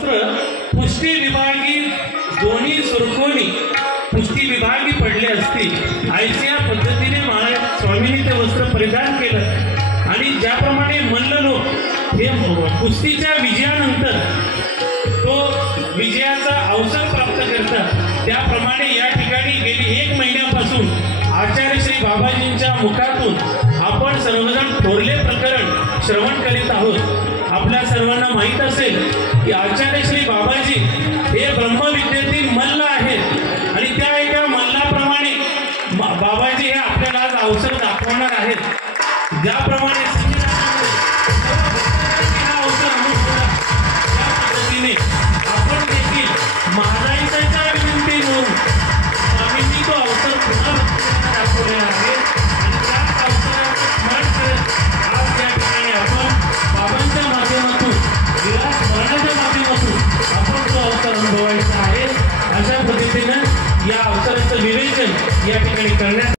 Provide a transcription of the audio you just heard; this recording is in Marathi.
वस्त्र पुष्टी विभागी दोन्ही सुरकोनी पुष्टी विभागी पडले असतील आयच्या पद्धतीने स्वामींनी ते वस्त्र परिधान केलं आणि ज्याप्रमाणे मल्ल लोक हे कुस्तीच्या विजयानंतर तो विजयाचा अवसर प्राप्त करतात त्याप्रमाणे या ठिकाणी गेली 1 महिन्यापासून आचार्य श्री बाबाजींच्या मुखातून आपण सर्वजण थोरले प्रकरण श्रवण करीत आहोत। आपल्या सर्वांना माहीत असेल की आचार्य श्री बाबाजी हे ब्रह्मविद्येतील मल्ल आहेत आणि त्या एका मल्लाप्रमाणे बाबाजी हे आपल्याला आज अवसर दाखवणार आहेत। ज्याप्रमाणे हा अवसर अनुसरून त्या पद्धतीने आपण देखील महाराजांच्या विनंती म्हणून स्वामींनी तो अवसर पुन्हा दाखवलेला आहे आणि त्याच अवसराचं स्मरण करत आज या ठिकाणी आपण बाबांच्या माध्यमातून विलास स्मरणाच्या माध्यमातून आपण तो अवसर अनुभवायचा आहे। अशा पद्धतीनं या अवसराचं विवेचन या ठिकाणी करण्यात